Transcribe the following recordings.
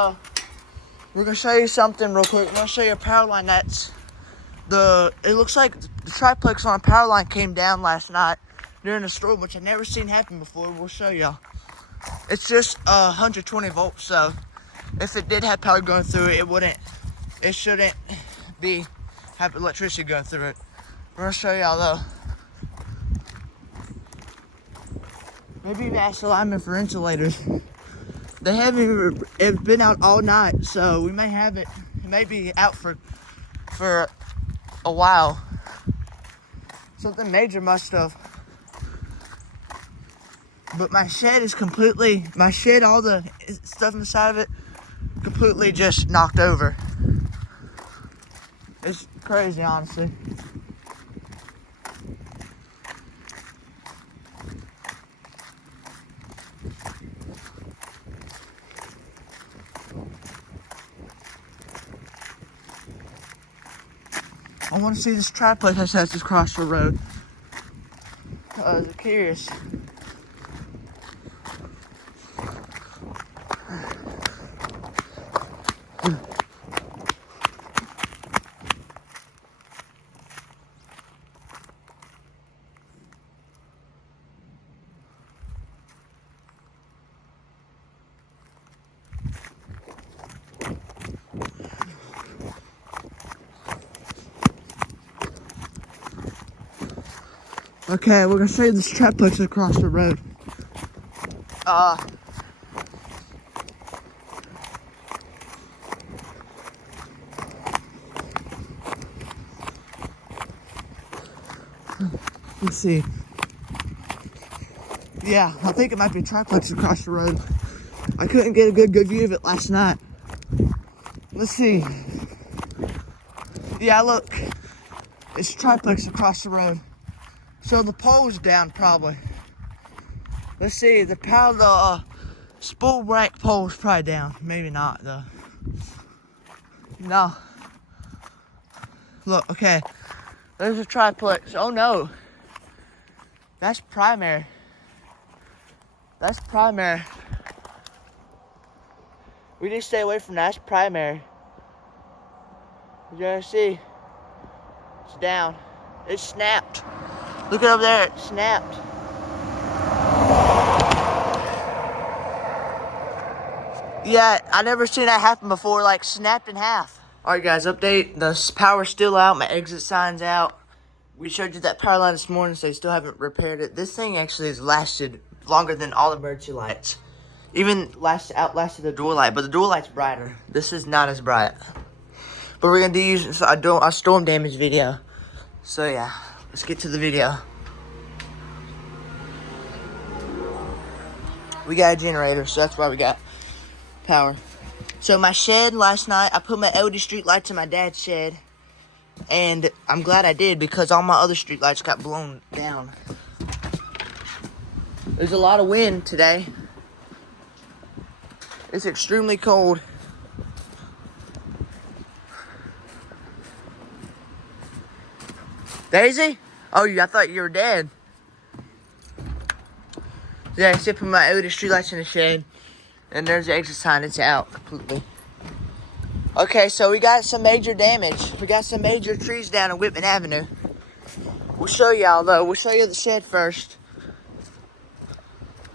so we're gonna show you something real quick. I'm gonna show you a power line that's it looks like the triplex on a power line came down last night during a storm, which I've never seen happen before. We'll show y'all. It's just 120 volts, so if it did have power going through it, it shouldn't have electricity going through it. We're gonna show y'all though. Maybe even ask the lineman for insulators. They haven't it's been out all night, so we may have it. It may be out for a while. Something major must have. But my shed, all the stuff inside of it, completely just knocked over. It's crazy, honestly. I want to see this triplex that has just crossed the road. I'm curious. Okay, we're gonna show you this triplex across the road. Let's see. Yeah, I think it might be a triplex across the road. I couldn't get a good view of it last night. Let's see. Yeah, look. It's triplex across the road. So the pole's down probably. Let's see, the spool rack pole's probably down. Maybe not though. No. Look, okay. There's a triplex. Oh no. That's primary. That's primary. We need to stay away from that. That's primary. You gotta see. It's down. It snapped. Look over there, it snapped. Yeah, I never seen that happen before, like snapped in half. Alright guys, update. The power's still out, my exit sign's out. We showed you that power line this morning, so they still haven't repaired it. This thing actually has lasted longer than all the emergency lights. Even outlasted the door light, but the door light's brighter. This is not as bright. But we're gonna use a storm damage video. So yeah, let's get to the video. We got a generator, so that's why we got power. So my shed last night, I put my LED street lights in my dad's shed. And I'm glad I did because all my other street lights got blown down. There's a lot of wind today. It's extremely cold. Daisy? Oh, I thought you were dead. Yeah, I still put my LED streetlights in the shed. And there's the exit sign. It's out completely. Okay, so we got some major damage. We got some major trees down at Whitman Avenue. We'll show y'all though. We'll show you the shed first.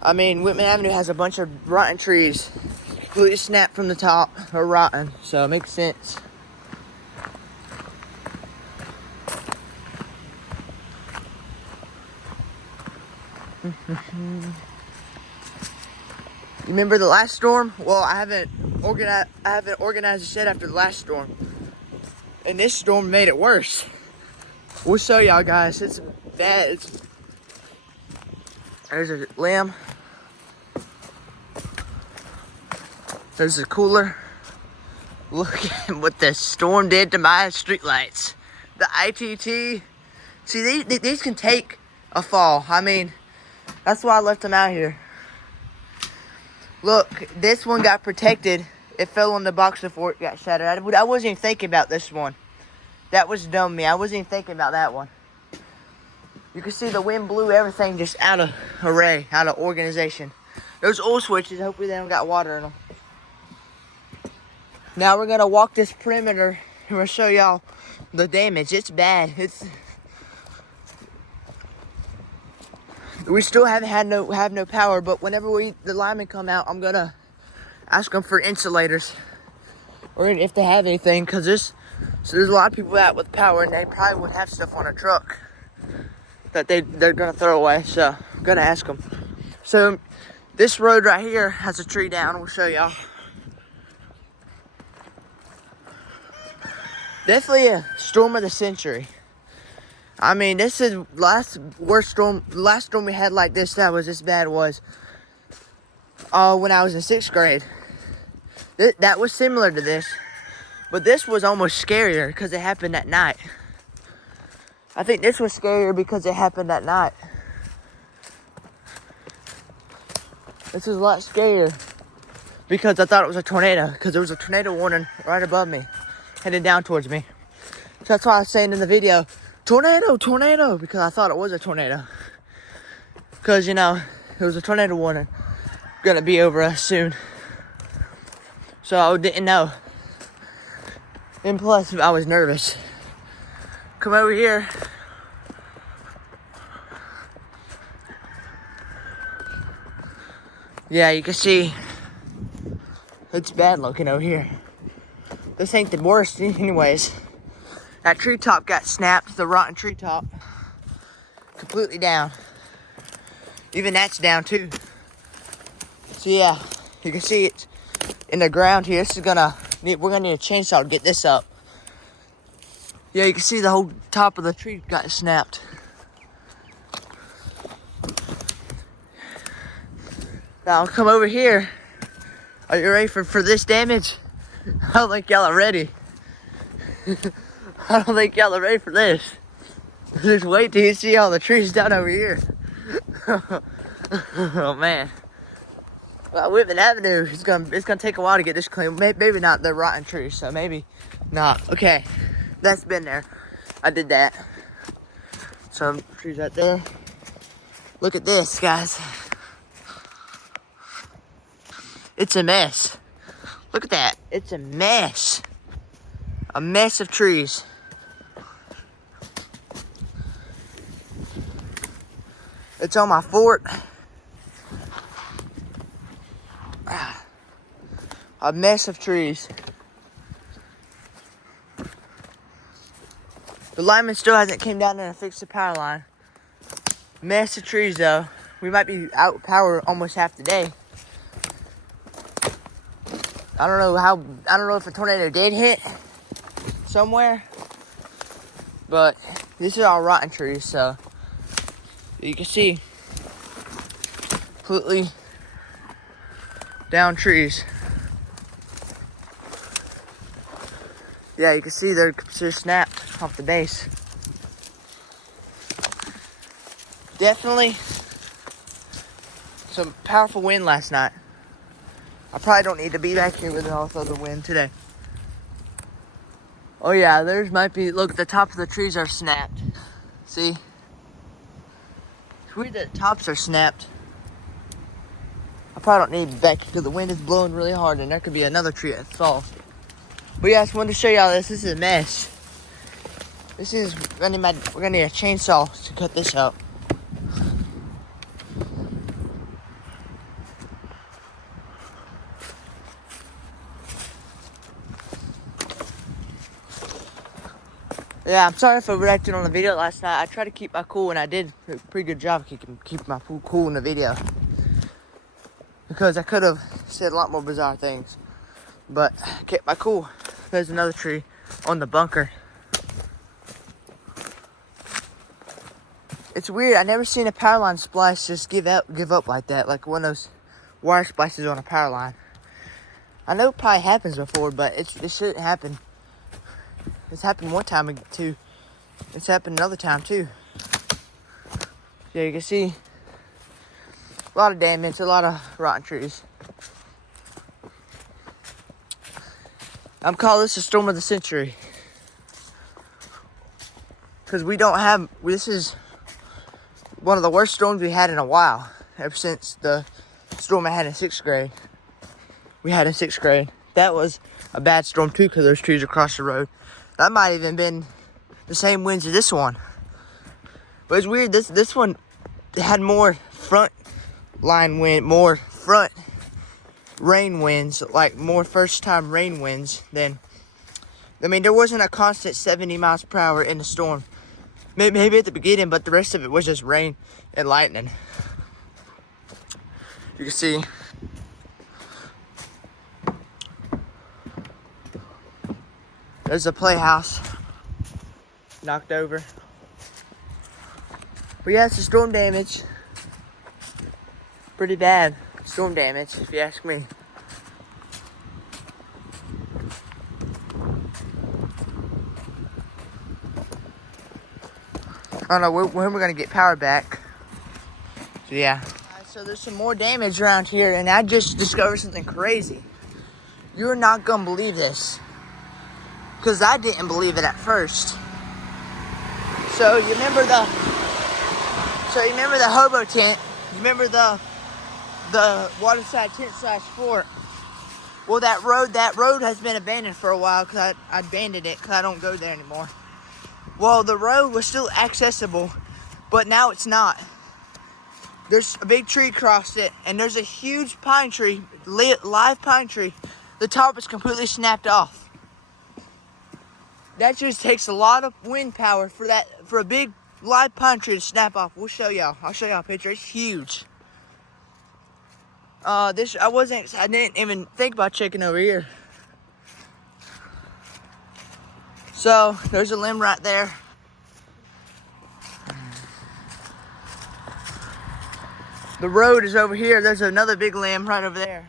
I mean, Whitman Avenue has a bunch of rotten trees. Completely snapped from the top, or rotten, so it makes sense. You remember the last storm? Well, I haven't organized the shed after the last storm. And this storm made it worse. We'll show y'all guys. It's bad. There's a limb. There's a cooler. Look at what the storm did to my streetlights. The ITT. See, these can take a fall. I mean, that's why I left them out here. Look, this one got protected. It fell on the box before it got shattered. I wasn't even thinking about this one. That was dumb me. I wasn't even thinking about that one. You can see the wind blew everything just out of array, out of organization. Those oil switches, hopefully they don't got water in them. Now we're gonna walk this perimeter and we'll show y'all the damage. It's bad. We still haven't have no power, but whenever the linemen come out, I'm gonna ask them for insulators or if they have anything, because there's a lot of people out with power and they probably would have stuff on a truck that they're gonna throw away. So I'm gonna ask them. So this road right here has a tree down. We'll show y'all. Definitely a storm of the century. I mean, this is last storm we had like this that was this bad was when I was in 6th grade. That was similar to this, but this was almost scarier because it happened at night. I think this was scarier because it happened at night. This was a lot scarier because I thought it was a tornado, because there was a tornado warning right above me, heading down towards me. So that's why I was saying in the video, tornado, tornado, because I thought it was a tornado. Because, you know, it was a tornado warning gonna be over us soon. So I didn't know. And plus, I was nervous. Come over here. Yeah, you can see it's bad looking over here. This ain't the worst anyways. That treetop got snapped, the rotten treetop. Completely down. Even that's down too. So yeah, you can see it in the ground here. We're gonna need a chainsaw to get this up. Yeah, you can see the whole top of the tree got snapped. Now I'll come over here. Are you ready for this damage? I don't think y'all are ready. I don't think y'all are ready for this. Just wait till you see all the trees down over here. Oh man. Well, Whitman Avenue, it's gonna take a while to get this clean. Maybe not the rotten trees, so maybe not. Okay, that's been there. I did that. Some trees right there. Look at this, guys. It's a mess. Look at that. It's a mess. A mess of trees. It's on my fort. A mess of trees. The lineman still hasn't came down there and fixed the power line. Mess of trees though. We might be out power almost half the day. I don't know if a tornado did hit somewhere, but this is all rotten trees, so you can see completely down trees. Yeah, you can see they're snapped off the base. Definitely some powerful wind last night. I probably don't need to be back here with all the wind today. Oh yeah, look, the top of the trees are snapped. See? It's weird that the tops are snapped. I probably don't need to be back because the wind is blowing really hard and there could be another tree that falls. But yeah, I just wanted to show y'all this. This is a mess. We're gonna need a chainsaw to cut this out. Yeah, I'm sorry if I reacted on the video last night. I tried to keep my cool, and I did a pretty good job keeping my cool in the video. Because I could have said a lot more bizarre things. But I kept my cool. There's another tree on the bunker. It's weird. I never seen a power line splice just give up like that. Like one of those wire splices on a power line. I know it probably happens before, but it shouldn't happen. It's happened one time too. It's happened another time too. Yeah, you can see a lot of damage, a lot of rotten trees. I'm calling this a storm of the century. Because this is one of the worst storms we had in a while. Ever since the storm I had in 6th grade. We had in 6th grade. that was a bad storm too, because those trees across the road. That might even been the same winds as this one. But it's weird, this one had more front line wind, more front rain winds, like more first time rain winds than, I mean, there wasn't a constant 70 miles per hour in the storm. Maybe at the beginning, but the rest of it was just rain and lightning. You can see. There's a playhouse knocked over. But yeah, it's the storm damage. Pretty bad storm damage, if you ask me. I don't know when we're gonna get power back. So yeah. So there's some more damage around here, and I just discovered something crazy. You're not gonna believe this, because I didn't believe it at first. So you remember the hobo tent? You remember the waterside tent / fort? Well, that road has been abandoned for a while, because I abandoned it because I don't go there anymore. Well, the road was still accessible, but now it's not. There's a big tree across it, and there's a huge pine tree, live pine tree. The top is completely snapped off. That just takes a lot of wind power for a big live pine tree to snap off. We'll show y'all. I'll show y'all a picture. It's huge. I didn't even think about checking over here. So there's a limb right there. The road is over here. There's another big limb right over there.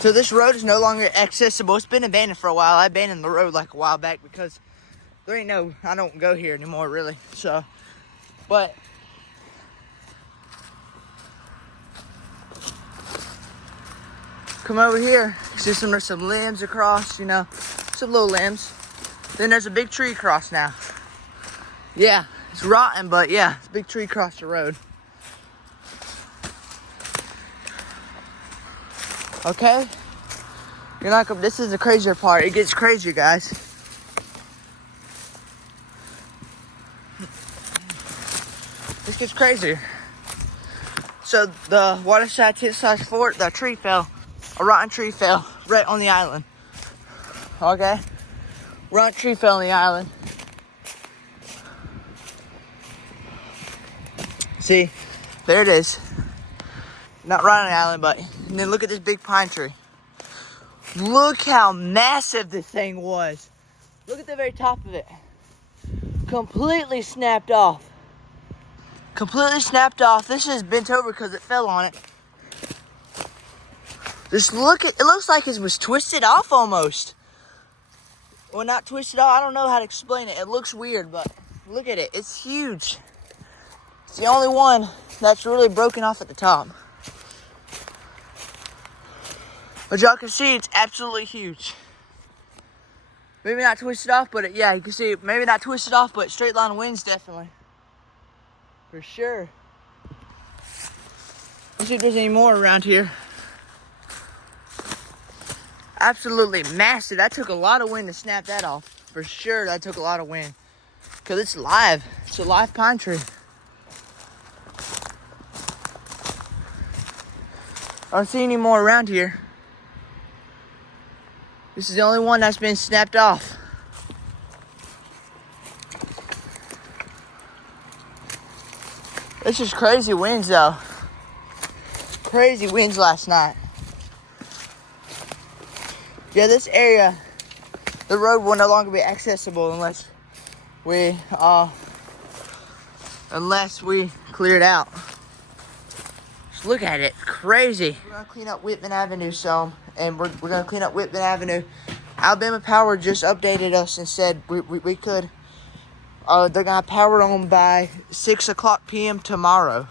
So this road is no longer accessible. It's been abandoned for a while. I abandoned the road like a while back because I don't go here anymore really. So, but come over here. See there's some limbs across, some little limbs. Then there's a big tree across now. Yeah, it's rotten, but yeah, it's a big tree across the road. Okay? You're not gonna, this is the crazier part. It gets crazier, guys. This gets crazier. So the waterside tent / fort, the tree fell. A rotten tree fell right on the island. Okay? Rotten tree fell on the island. See, there it is. Not right on the island, but and then look at this big pine tree. Look how massive this thing was. Look at the very top of it. Completely snapped off. Completely snapped off. This is bent over because it fell on it. Just look at it. Looks like it was twisted off almost. Well, not twisted off. I don't know how to explain it. It looks weird, but look at it. It's huge. It's the only one that's really broken off at the top. But y'all can see it's absolutely huge. Maybe not twisted off, but yeah, you can see it. Maybe not twisted off, but straight line winds definitely. For sure. Let's see if there's any more around here. Absolutely massive. That took a lot of wind to snap that off. For sure, that took a lot of wind. Because it's live. It's a live pine tree. I don't see any more around here. This is the only one that's been snapped off. It's just crazy winds though. Crazy winds last night. Yeah, this area, the road will no longer be accessible unless we clear it out. Just look at it, crazy. We're gonna clean up Whitman Avenue some, and we're gonna clean up Whitman Avenue. Alabama Power just updated us and said we could. They're gonna have power on by 6:00 p.m. tomorrow.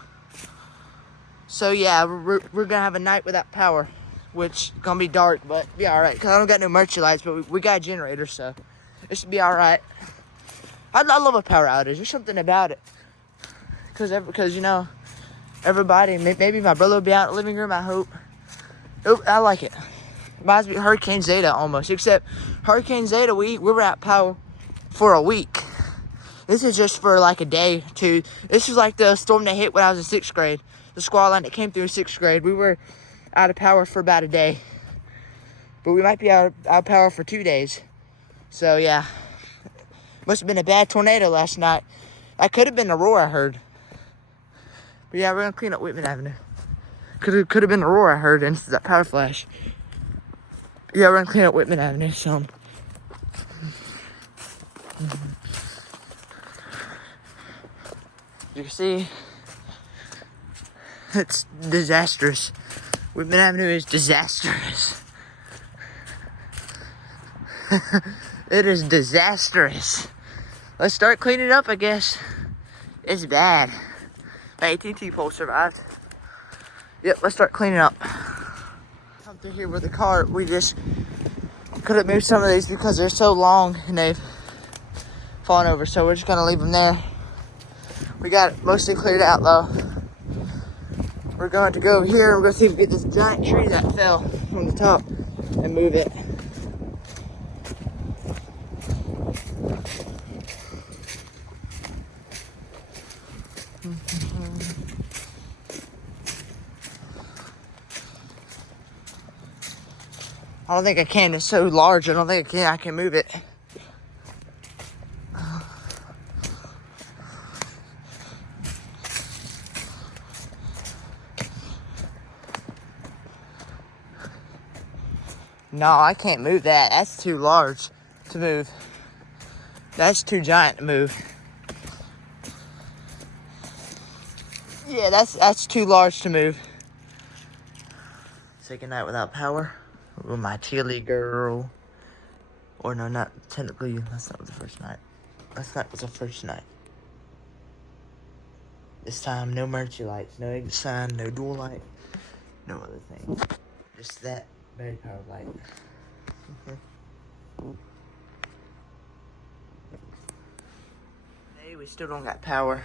So yeah, we're gonna have a night without power, which gonna be dark, but be all right. Cause I don't got no merchant lights, but we got a generator, so it should be all right. I love a power outage. There's something about it, cause everybody. Maybe my brother will be out in the living room, I hope. Oh, I like it. Reminds me of Hurricane Zeta almost, except Hurricane Zeta, we were out power for a week. This is just for like a day, two. This was like the storm that hit when I was in 6th grade. The squall line that came through in 6th grade. We were out of power for about a day. But we might be out of power for 2 days. So yeah. Must have been a bad tornado last night. That could have been the roar I heard. But yeah, we're gonna clean up Whitman Avenue. Could have been the roar I heard instead of that power flash. Yeah, we're gonna clean up Whitman Avenue some. You can see, it's disastrous. Whitman Avenue is disastrous. It is disastrous. Let's start cleaning up, I guess. It's bad. My AT&T pole survived. Yep, let's start cleaning up. Come through here with the car. We just couldn't move some of these because they're so long and they've fallen over. So we're just gonna leave them there. We got it mostly cleared out though. We're going to go over here. We're gonna see if we get this giant tree that fell from the top and move it. I don't think I can. It's so large. I don't think I can move it. No, I can't move that. That's too large to move. That's too giant to move. Yeah, that's too large to move. Second night without power. With my chili girl. Or no, not technically. Last night was the first night. Last night was the first night. This time, no emergency lights, no exit sign, no dual light, no other thing. Just that very powered light. Hey, we still don't got power.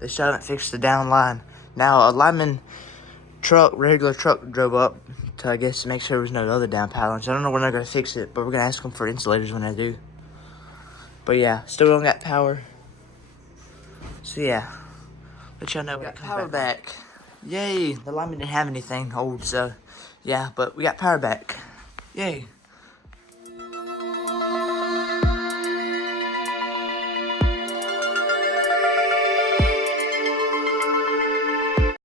They still haven't fixed the down line. Now, a lineman truck, regular truck, drove up to, I guess, make sure there was no other down power lines. I don't know when they're going to fix it, but we're going to ask them for insulators when they do. But yeah, still don't got power. So yeah, let y'all know we got power back. Yay! The lineman didn't have anything old, so yeah, but we got power back. Yay!